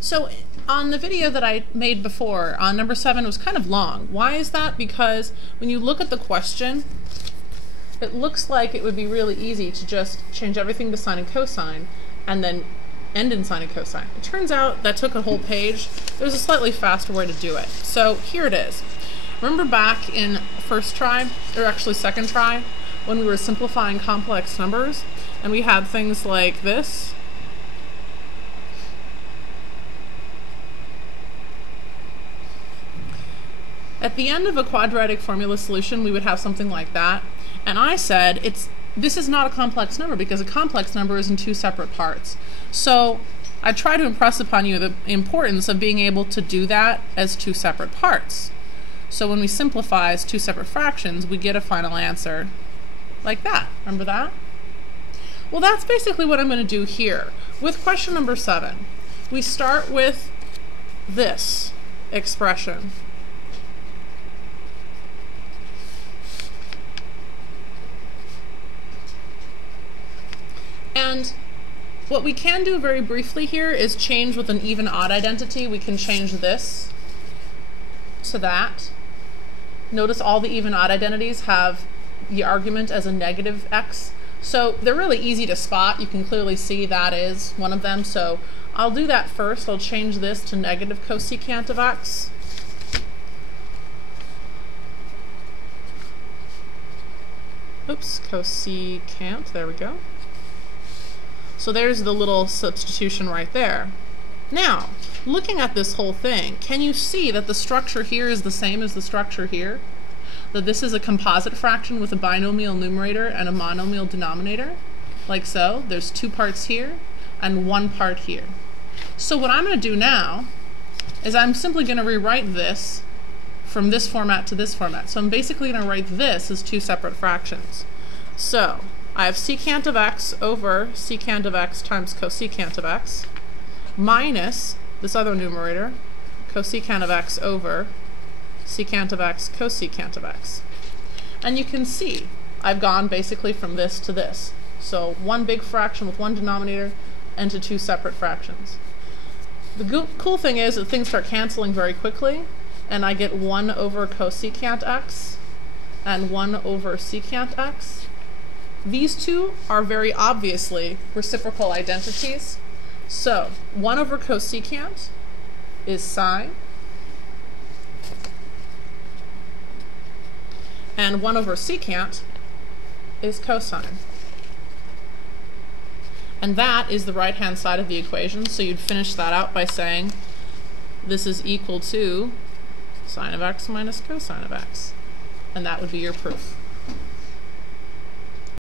So on the video that I made before, on number 7, it was kind of long. Why is that? Because when you look at the question, it looks like it would be really easy to just change everything to sine and cosine and then end in sine and cosine. It turns out that took a whole page. There's a slightly faster way to do it. So here it is. Remember back in first try, or actually second try, when we were simplifying complex numbers and we had things like this? At the end of a quadratic formula solution, we would have something like that. And I said, this is not a complex number because a complex number is in 2 separate parts. So I try to impress upon you the importance of being able to do that as 2 separate parts. So when we simplify as 2 separate fractions, we get a final answer like that. Remember that? Well, that's basically what I'm going to do here. With question number 7, we start with this expression. And what we can do very briefly here is change with an even-odd identity. We can change this to that. Notice all the even-odd identities have the argument as a negative x. So they're really easy to spot. You can clearly see that is one of them. So I'll do that first. I'll change this to negative cosecant of x. Oops, cosecant, there we go. So there's the little substitution right there. Now, looking at this whole thing, can you see that the structure here is the same as the structure here? That this is a composite fraction with a binomial numerator and a monomial denominator? Like so. There's 2 parts here and 1 part here. So what I'm going to do now is I'm simply going to rewrite this from this format to this format. So I'm basically going to write this as 2 separate fractions. So I have secant of x over secant of x times cosecant of x minus this other numerator, cosecant of x over secant of x cosecant of x. And you can see I've gone basically from this to this. So 1 big fraction with 1 denominator into 2 separate fractions. The cool thing is that things start canceling very quickly, and I get 1 over cosecant x and 1 over secant x. These two are very obviously reciprocal identities. So 1 over cosecant is sine, and 1 over secant is cosine. And that is the right-hand side of the equation, so you'd finish that out by saying this is equal to sine of x minus cosine of x. And that would be your proof.